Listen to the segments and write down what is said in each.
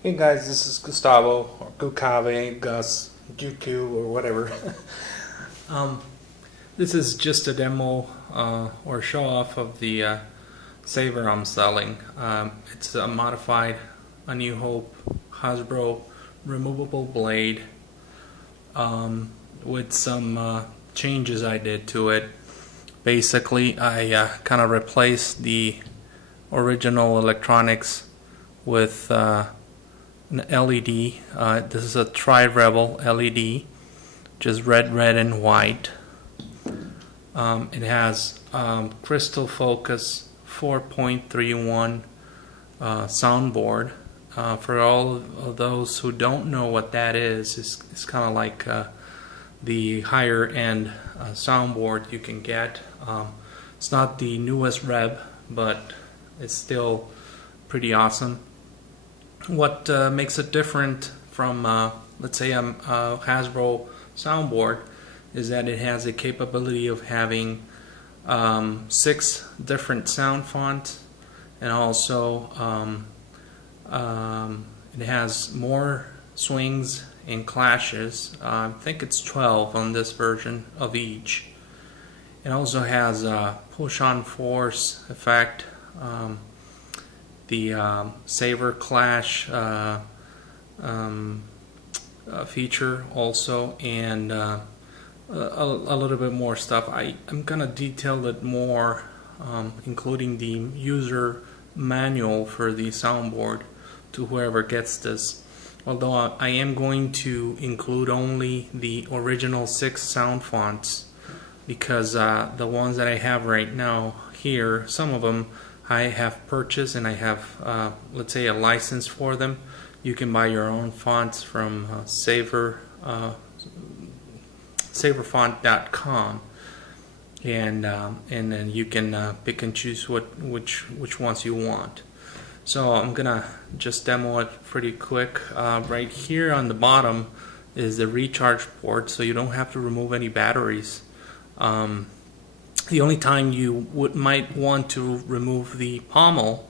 Hey guys, this is Gustavo, or Gukave, Gus, Juku, or whatever. um, this is just a demo or show off of the saber I'm selling. It's a modified A New Hope Hasbro removable blade with some changes I did to it. Basically, I kind of replaced the original electronics with an LED. This is a Tri-Rebel LED, just red, and white. It has crystal focus 4.31 soundboard. For all of those who don't know what that is, it's kind of like the higher end soundboard you can get. It's not the newest Reb, but it's still pretty awesome. What makes it different from, let's say, a Hasbro soundboard is that it has the capability of having 6 different sound fonts, and also it has more swings and clashes. I think it's 12 on this version of each. It also has a push-on force effect, the saber clash feature also, and a little bit more stuff. I'm gonna detail it more, including the user manual for the soundboard to whoever gets this. Although I am going to include only the original 6 sound fonts, because the ones that I have right now here, some of them I have purchased and I have, let's say, a license for them. You can buy your own fonts from saberfont.com, and then you can pick and choose which ones you want. So I'm gonna just demo it pretty quick. Right here on the bottom is the recharge port, so you don't have to remove any batteries. The only time you might want to remove the pommel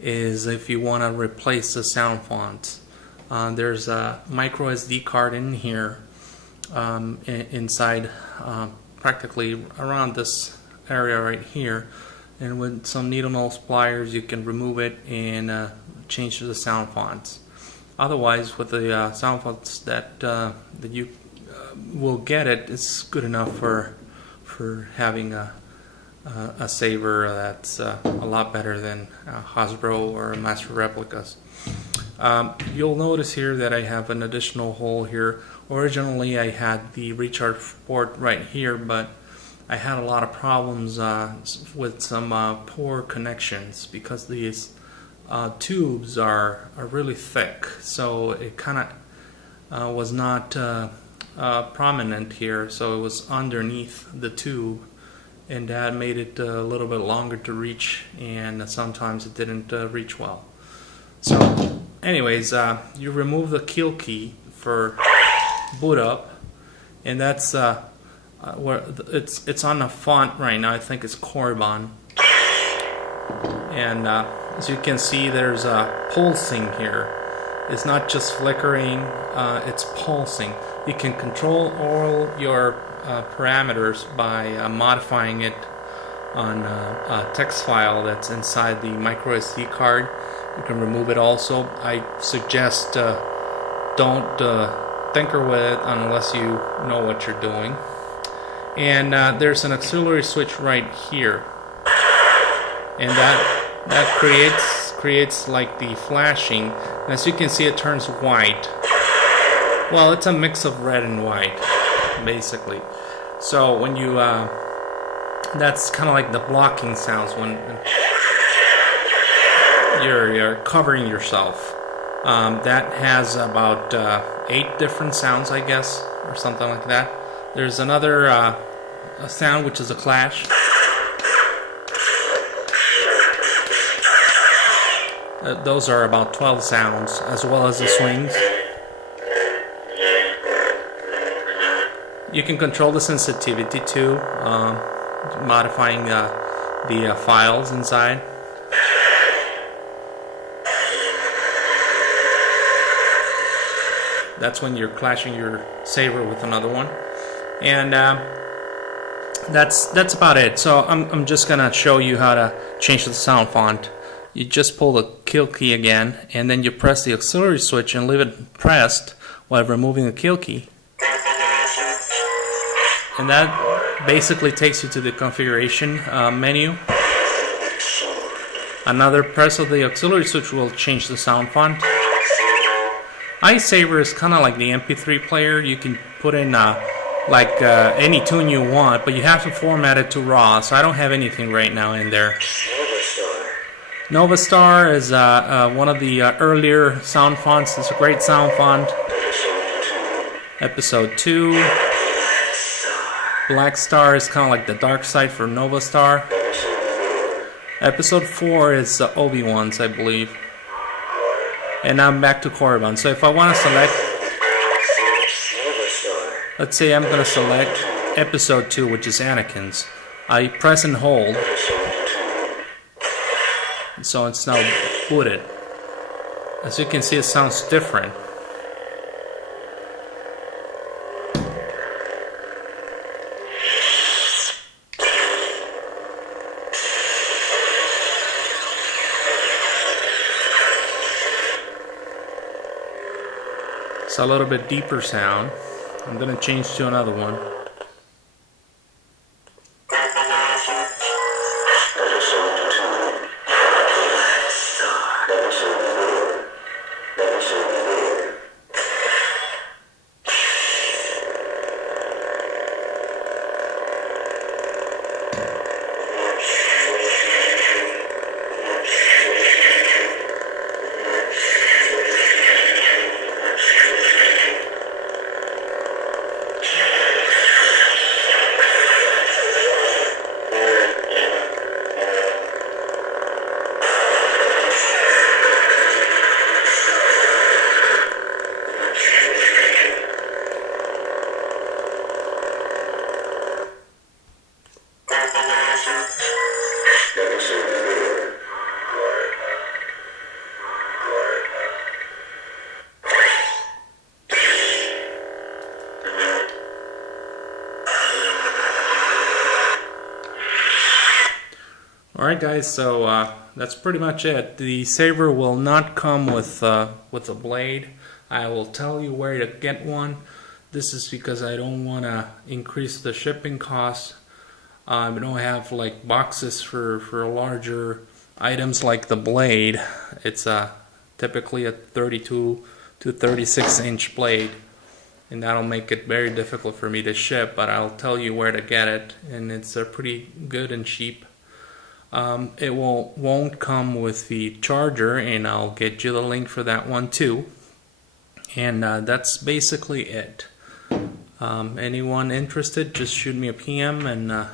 is if you want to replace the sound fonts. There's a micro SD card in here, inside, practically around this area right here, and with some needle nose pliers you can remove it and change to the sound fonts. Otherwise, with the sound fonts that you will get, it's good enough for having a saber that's a lot better than Hasbro or Master Replicas. You'll notice here that I have an additional hole here. Originally I had the recharge port right here, but I had a lot of problems with some poor connections because these tubes are really thick, so it kind of was not prominent here, so it was underneath the tube, and that made it a little bit longer to reach, and sometimes it didn't reach well. So anyways, you remove the kill key for boot up, and that's where it's on the font right now. I think it's Korriban, and as you can see, there's a pulsing here. It's not just flickering, it's pulsing. You can control all your parameters by modifying it on a text file that's inside the micro SD card. You can remove it also. I suggest don't tinker with it unless you know what you're doing. And there's an auxiliary switch right here, and that creates like the flashing. And as you can see, it turns white. Well, it's a mix of red and white, basically. So when you that's kind of like the blocking sounds when you're covering yourself. That has about 8 different sounds, I guess, or something like that. There's another a sound which is a clash. Those are about 12 sounds, as well as the swings. You can control the sensitivity too, modifying the files inside. That's when you're clashing your saber with another one. And that's about it. So I'm just gonna show you how to change the sound font. You just pull the kill key again, and then you press the auxiliary switch and leave it pressed while removing the kill key. And that basically takes you to the configuration menu. Another press of the auxiliary switch will change the sound font. iSaber is kind of like the MP3 player. You can put in any tune you want, but you have to format it to RAW, so I don't have anything right now in there. Nova Star is one of the earlier sound fonts. It's a great sound font. Episode 2. Black Star is kind of like the dark side for Nova Star. Episode 4 is Obi-Wan's, I believe. And I'm back to Korriban. So if I want to select, let's say I'm going to select Episode 2, which is Anakin's. I press and hold. So it's now booted. As you can see, it sounds different. It's a little bit deeper sound. I'm going to change to another one. Alright guys, so that's pretty much it. The saber will not come with a blade. I will tell you where to get one. This is because I don't want to increase the shipping costs. I don't have like boxes for larger items like the blade. It's typically a 32 to 36 inch blade, and that'll make it very difficult for me to ship, but I'll tell you where to get it, and it's pretty good and cheap. It won't come with the charger, and I'll get you the link for that one too. And that's basically it. Anyone interested, just shoot me a PM and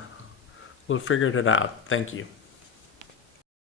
we'll figure it out. Thank you.